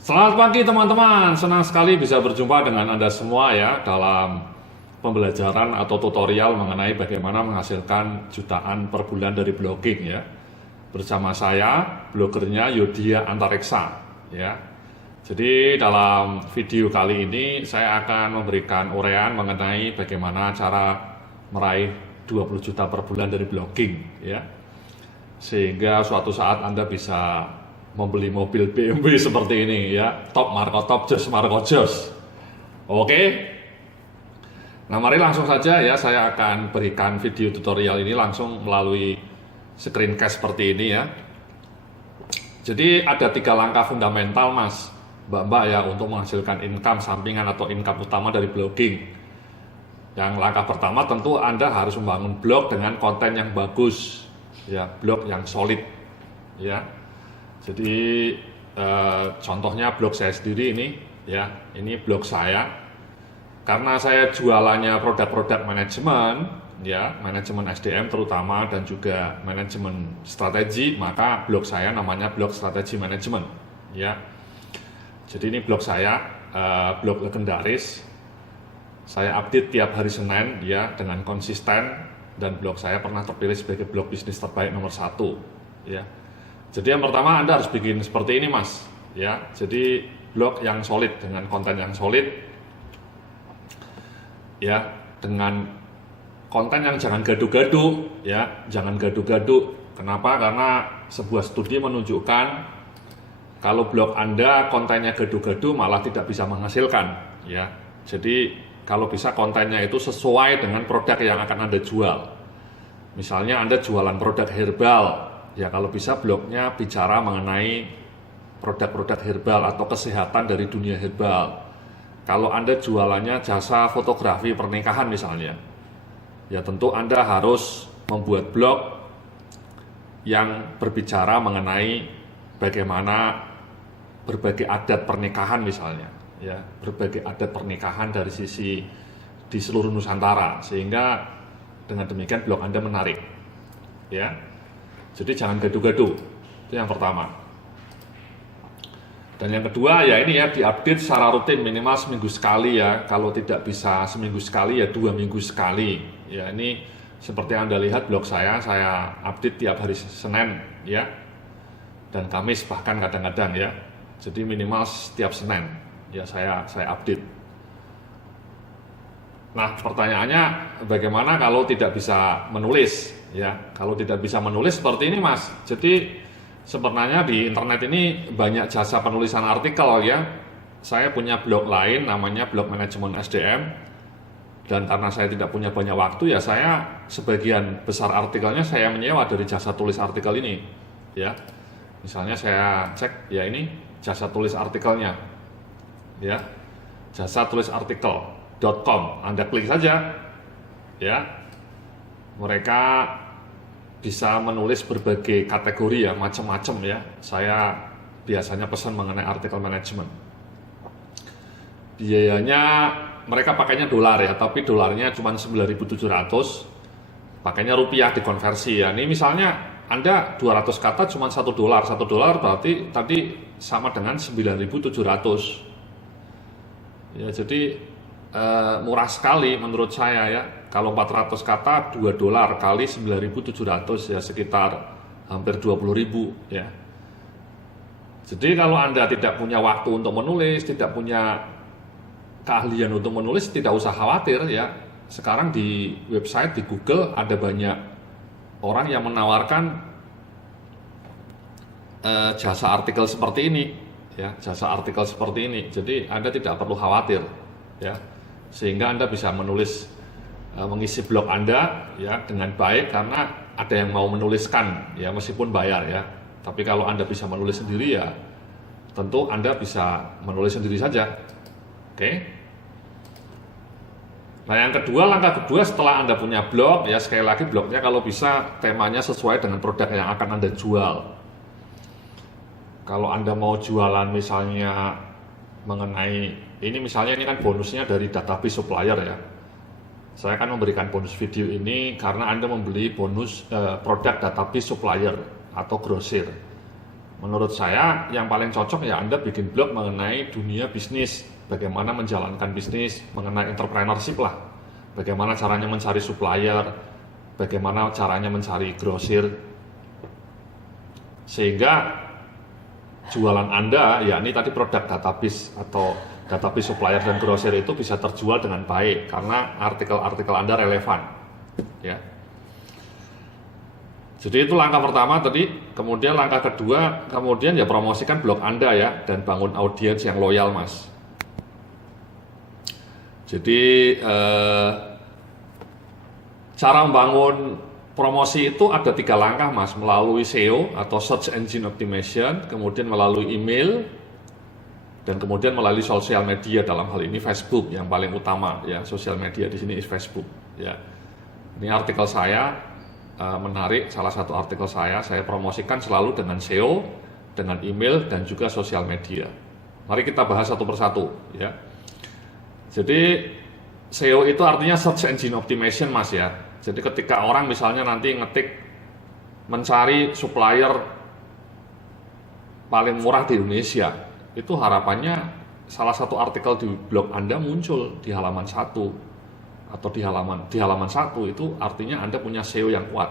Selamat pagi teman-teman, senang sekali bisa berjumpa dengan Anda semua ya dalam pembelajaran atau tutorial mengenai bagaimana menghasilkan jutaan per bulan dari blogging ya. Bersama saya, blogernya Yodhya Antariksa ya. Jadi dalam video kali ini saya akan memberikan uraian mengenai bagaimana cara meraih 20 juta per bulan dari blogging ya. Sehingga suatu saat Anda bisa membeli mobil BMW seperti ini ya, top Marco top, jos Marco jos. Oke, nah mari langsung saja ya, saya akan berikan video tutorial ini langsung melalui screencast seperti ini ya. Jadi ada 3 langkah fundamental mas, mbak-mbak ya, untuk menghasilkan income sampingan atau income utama dari blogging. Yang langkah pertama tentu Anda harus membangun blog dengan konten yang bagus ya, blog yang solid ya. Jadi contohnya blog saya sendiri ini ya, ini blog saya. Karena saya jualannya produk-produk manajemen ya, manajemen SDM terutama dan juga manajemen strategi, maka blog saya namanya blog strategi manajemen ya. Jadi ini blog saya, blog legendaris. Saya update tiap hari Senin ya dengan konsisten, dan blog saya pernah terpilih sebagai blog bisnis terbaik nomor 1 ya. Jadi yang pertama Anda harus bikin seperti ini mas ya. Jadi blog yang solid dengan konten yang solid ya, dengan konten yang jangan gaduh-gaduh ya, jangan gaduh-gaduh. Kenapa? Karena sebuah studi menunjukkan kalau blog Anda kontennya gaduh-gaduh malah tidak bisa menghasilkan ya. Jadi kalau bisa kontennya itu sesuai dengan produk yang akan Anda jual. Misalnya Anda jualan produk herbal ya, kalau bisa blognya bicara mengenai produk-produk herbal atau kesehatan dari dunia herbal. Kalau Anda jualannya jasa fotografi pernikahan misalnya, ya tentu Anda harus membuat blog yang berbicara mengenai bagaimana berbagai adat pernikahan misalnya ya, berbagai adat pernikahan dari sisi di seluruh Nusantara, sehingga dengan demikian blog Anda menarik ya. Jadi jangan gaduh-gaduh, itu yang pertama. Dan yang kedua ya ini ya, diupdate secara rutin minimal seminggu sekali ya. Kalau tidak bisa seminggu sekali ya 2 minggu sekali. Ya ini seperti yang Anda lihat blog saya update tiap hari Senin ya, dan Kamis bahkan kadang-kadang ya. Jadi minimal setiap Senin ya saya update. Nah pertanyaannya, bagaimana kalau tidak bisa menulis ya? Kalau tidak bisa menulis seperti ini mas. Jadi sebenarnya di internet ini banyak jasa penulisan artikel ya. Saya punya blog lain namanya blog manajemen SDM, dan karena saya tidak punya banyak waktu ya, saya sebagian besar artikelnya saya menyewa dari jasa tulis artikel ini ya. Misalnya saya cek ya, ini jasa tulis artikelnya ya, jasa tulis artikel.com. Anda klik saja ya, mereka bisa menulis berbagai kategori ya, macam-macam ya. Saya biasanya pesan mengenai artikel manajemen. Biayanya mereka pakainya dolar ya, tapi dolarnya cuma 9.700, pakainya rupiah dikonversi ya. Ini misalnya Anda 200 kata cuma $1, $1 berarti tadi sama dengan 9.700 ya. Jadi murah sekali menurut saya ya. Kalau 400 kata $2 kali 9.700 ya, sekitar hampir 20.000 ya. Jadi kalau Anda tidak punya waktu untuk menulis, tidak punya keahlian untuk menulis, tidak usah khawatir ya. Sekarang di website, di Google ada banyak orang yang menawarkan jasa artikel seperti ini ya, jasa artikel seperti ini. Jadi Anda tidak perlu khawatir ya, sehingga Anda bisa menulis, mengisi blog Anda ya dengan baik, karena ada yang mau menuliskan ya meskipun bayar ya. Tapi kalau Anda bisa menulis sendiri ya tentu Anda bisa menulis sendiri saja. Oke. Nah yang kedua, langkah kedua setelah Anda punya blog ya, sekali lagi blognya kalau bisa temanya sesuai dengan produk yang akan Anda jual. Kalau Anda mau jualan misalnya mengenai ini, misalnya ini kan bonusnya dari database supplier ya. Saya akan memberikan bonus video ini karena Anda membeli bonus produk database supplier atau grosir. Menurut saya yang paling cocok ya Anda bikin blog mengenai dunia bisnis, bagaimana menjalankan bisnis, mengenai entrepreneurship lah, bagaimana caranya mencari supplier, bagaimana caranya mencari grosir, sehingga jualan Anda, yakni tadi produk database atau database supplier dan grosir itu bisa terjual dengan baik karena artikel-artikel Anda relevan, ya. Jadi itu langkah pertama tadi, kemudian langkah kedua, kemudian ya promosikan blog Anda ya, dan bangun audiens yang loyal Mas. Jadi cara membangun promosi itu ada 3 langkah Mas, melalui SEO atau Search Engine Optimization, kemudian melalui email, dan kemudian melalui sosial media, dalam hal ini Facebook yang paling utama ya, sosial media di sini is Facebook ya. Ini artikel saya menarik, salah satu artikel saya promosikan selalu dengan SEO, dengan email, dan juga sosial media. Mari kita bahas satu persatu ya. Jadi SEO itu artinya Search Engine Optimization Mas ya. Jadi ketika orang misalnya nanti ngetik mencari supplier paling murah di Indonesia, itu harapannya salah satu artikel di blog Anda muncul di halaman 1 atau di halaman 1 itu artinya Anda punya SEO yang kuat.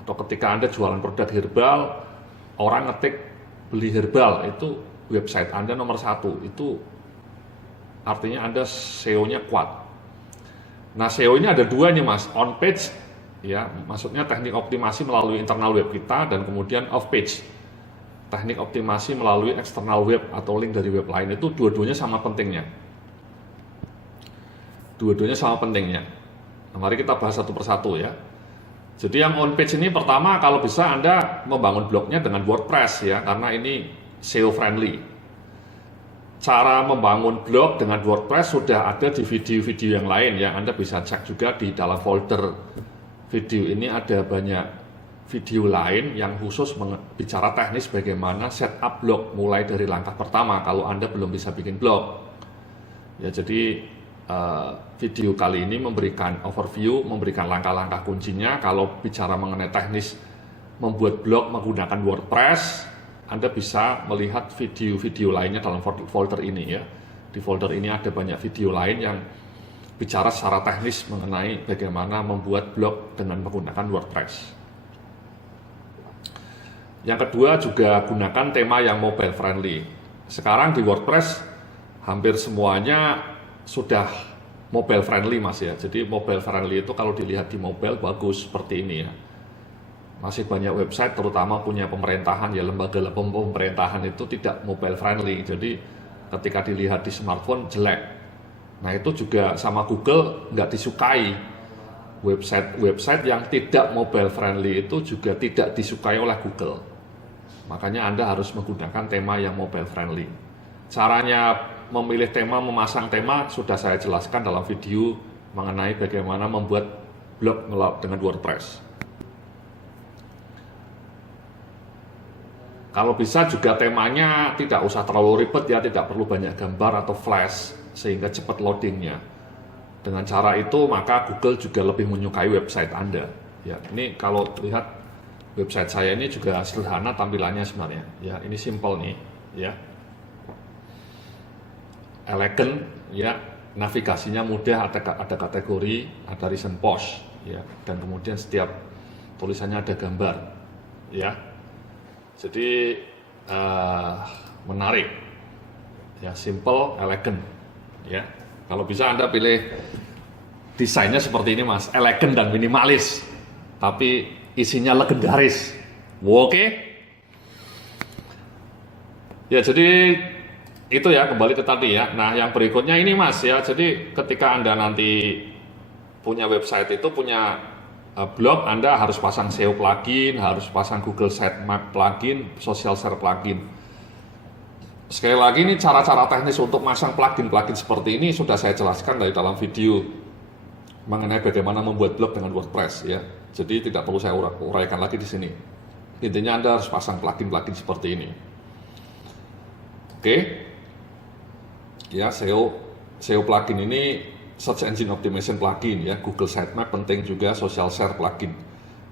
Atau ketika Anda jualan produk herbal, orang ngetik beli herbal, itu website Anda nomor 1, itu artinya Anda SEO-nya kuat. Nah, SEO ini ada 2 nih Mas, on page ya, maksudnya teknik optimasi melalui internal web kita, dan kemudian off page, teknik optimasi melalui eksternal web atau link dari web lain. Itu dua-duanya sama pentingnya. Nah, mari kita bahas satu persatu ya. Jadi yang on page ini pertama, kalau bisa Anda membangun blognya dengan WordPress ya, karena ini SEO friendly. Cara membangun blog dengan WordPress sudah ada di video-video yang lain ya. Anda bisa cek juga di dalam folder video ini, ada banyak video lain yang khusus bicara teknis bagaimana setup blog mulai dari langkah pertama kalau Anda belum bisa bikin blog. Ya, jadi video kali ini memberikan overview, memberikan langkah-langkah kuncinya. Kalau bicara mengenai teknis membuat blog menggunakan WordPress, Anda bisa melihat video-video lainnya dalam folder ini ya. Di folder ini ada banyak video lain yang bicara secara teknis mengenai bagaimana membuat blog dengan menggunakan WordPress. Yang kedua, juga gunakan tema yang mobile friendly. Sekarang di WordPress hampir semuanya sudah mobile friendly Mas ya. Jadi mobile friendly itu kalau dilihat di mobile bagus seperti ini ya. Masih banyak website terutama punya pemerintahan ya, lembaga pemerintahan itu tidak mobile friendly. Jadi ketika dilihat di smartphone jelek. Nah, itu juga sama Google nggak disukai. Website yang tidak mobile friendly itu juga tidak disukai oleh Google. Makanya Anda harus menggunakan tema yang mobile friendly. Caranya memilih tema, memasang tema sudah saya jelaskan dalam video mengenai bagaimana membuat blog dengan WordPress. Kalau bisa juga temanya tidak usah terlalu ribet ya, tidak perlu banyak gambar atau flash sehingga cepat loadingnya. Dengan cara itu maka Google juga lebih menyukai website Anda. Ya, ini kalau lihat website saya ini juga sederhana tampilannya sebenarnya. Ya, ini simple nih, ya. Elegan ya, navigasinya mudah, ada kategori, ada recent post ya, dan kemudian setiap tulisannya ada gambar ya. Jadi menarik ya, simple, elegan ya. Kalau bisa Anda pilih desainnya seperti ini Mas, elegan dan minimalis tapi isinya legendaris. Oke. Ya, jadi itu ya, kembali ke tadi ya. Nah, yang berikutnya ini Mas ya. Jadi ketika Anda nanti punya website itu, punya blog, Anda harus pasang SEO plugin, harus pasang Google Sitemap plugin, Social Share plugin. Sekali lagi, ini cara-cara teknis untuk masang plugin-plugin seperti ini sudah saya jelaskan dari dalam video mengenai bagaimana membuat blog dengan WordPress ya. Jadi tidak perlu saya uraikan lagi di sini. Intinya Anda harus pasang plugin-plugin seperti ini. Oke. Ya, SEO plugin ini Search Engine Optimization plugin ya, Google Sitemap penting juga, Social Share plugin.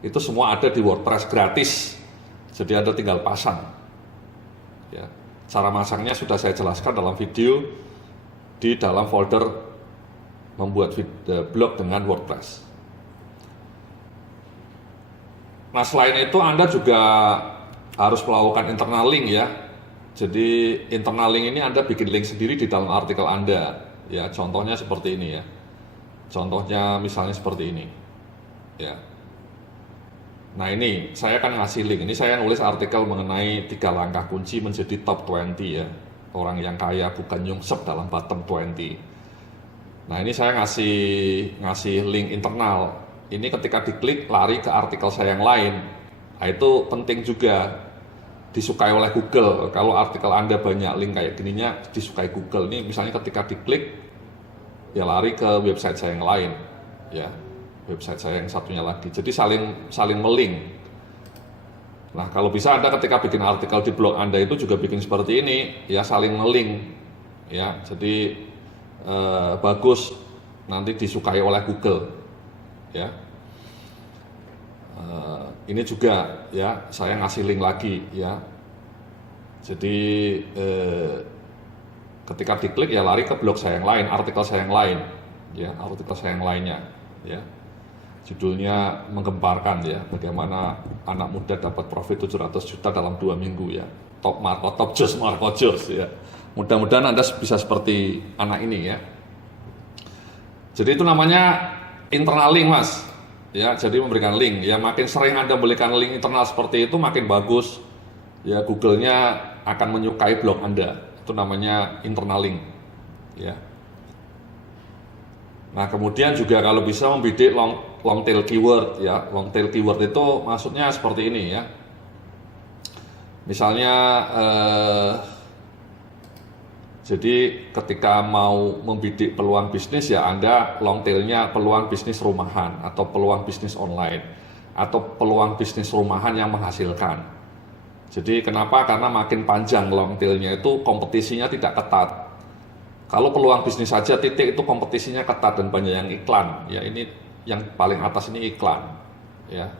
Itu semua ada di WordPress gratis. Jadi Anda tinggal pasang Ya. Cara masangnya sudah saya jelaskan dalam video di dalam folder membuat blog dengan WordPress. Nah, selain itu Anda juga harus melakukan internal link ya. Jadi internal link ini Anda bikin link sendiri di dalam artikel Anda. Ya, contohnya seperti ini ya. Contohnya misalnya seperti ini. Ya. Nah, ini saya akan ngasih link. Ini saya nulis artikel mengenai 3 langkah kunci menjadi top 20 ya. Orang yang kaya bukan nyungsep dalam bottom 20. Nah, ini saya ngasih link internal. Ini ketika diklik lari ke artikel saya yang lain. Nah, itu penting juga disukai oleh Google. Kalau artikel Anda banyak link kayak gininya disukai Google. Ini misalnya ketika diklik ya lari ke website saya yang lain ya. Website saya yang satunya lagi. Jadi saling melink. Nah, kalau bisa Anda ketika bikin artikel di blog Anda itu juga bikin seperti ini, ya saling melink. Ya, jadi bagus nanti disukai oleh Google. Ya. Ini juga ya saya ngasih link lagi ya. Jadi ketika diklik ya lari ke blog saya yang lain, artikel saya yang lain. Ya, artikel saya yang lainnya. Ya. Judulnya menggemparkan ya, bagaimana anak muda dapat profit 700 juta dalam 2 minggu ya. Top Marco Jos ya. Mudah-mudahan Anda bisa seperti anak ini ya. Jadi itu namanya internal link Mas. Ya, jadi memberikan link. Ya, makin sering Anda berikan link internal seperti itu makin bagus. Ya, Google-nya akan menyukai blog Anda. Itu namanya internal link. Ya. Nah, kemudian juga kalau bisa membidik long tail keyword ya. Long tail keyword itu maksudnya seperti ini ya. Misalnya jadi ketika mau membidik peluang bisnis ya Anda long tailnya peluang bisnis rumahan atau peluang bisnis online atau peluang bisnis rumahan yang menghasilkan. Jadi kenapa? Karena makin panjang long tailnya itu kompetisinya tidak ketat. Kalau peluang bisnis saja titik itu kompetisinya ketat dan banyak yang iklan. Ya, ini yang paling atas ini iklan. Ya.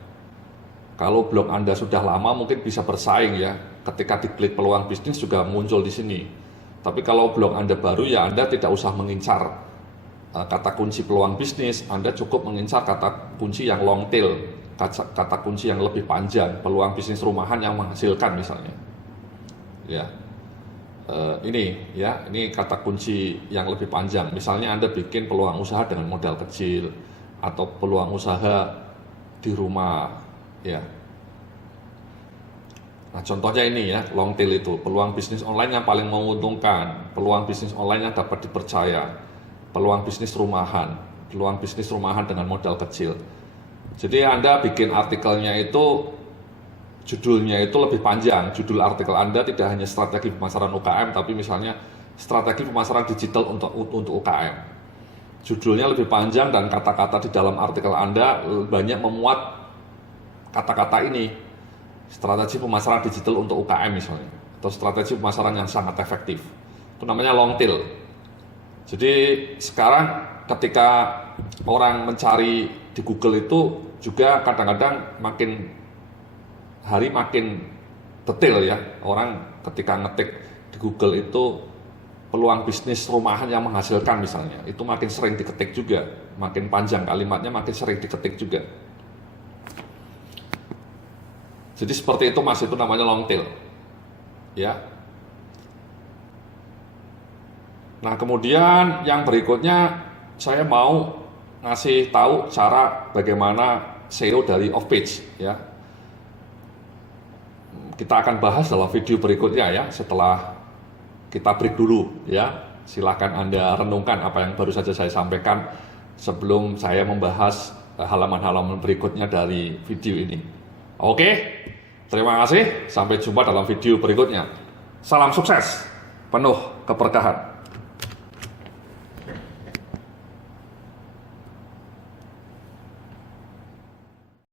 Kalau blog Anda sudah lama mungkin bisa bersaing ya. Ketika diklik peluang bisnis juga muncul di sini. Tapi kalau blog Anda baru ya Anda tidak usah mengincar kata kunci peluang bisnis. Anda cukup mengincar kata kunci yang long tail, kata kunci yang lebih panjang, peluang bisnis rumahan yang menghasilkan misalnya. Ya. Ini ya, ini kata kunci yang lebih panjang. Misalnya Anda bikin peluang usaha dengan modal kecil atau peluang usaha di rumah ya. Nah, contohnya ini ya, long tail itu peluang bisnis online yang paling menguntungkan, peluang bisnis online yang dapat dipercaya, peluang bisnis rumahan dengan modal kecil. Jadi Anda bikin artikelnya itu judulnya itu lebih panjang. Judul artikel Anda tidak hanya strategi pemasaran UKM, tapi misalnya strategi pemasaran digital untuk UKM. Judulnya lebih panjang dan kata-kata di dalam artikel Anda banyak memuat kata-kata ini. Strategi pemasaran digital untuk UKM misalnya, atau strategi pemasaran yang sangat efektif. Itu namanya long tail. Jadi sekarang ketika orang mencari di Google itu juga kadang-kadang makin hari makin detail ya. Orang ketika ngetik di Google itu peluang bisnis rumahan yang menghasilkan misalnya, itu makin sering diketik juga, makin panjang kalimatnya, makin sering diketik juga. Jadi seperti itu Mas, itu namanya long tail. Ya. Nah, kemudian yang berikutnya saya mau ngasih tahu cara bagaimana SEO dari off page ya. Kita akan bahas dalam video berikutnya ya, setelah kita break dulu ya. Silakan Anda renungkan apa yang baru saja saya sampaikan sebelum saya membahas halaman-halaman berikutnya dari video ini. Oke, terima kasih. Sampai jumpa dalam video berikutnya. Salam sukses, penuh keberkahan.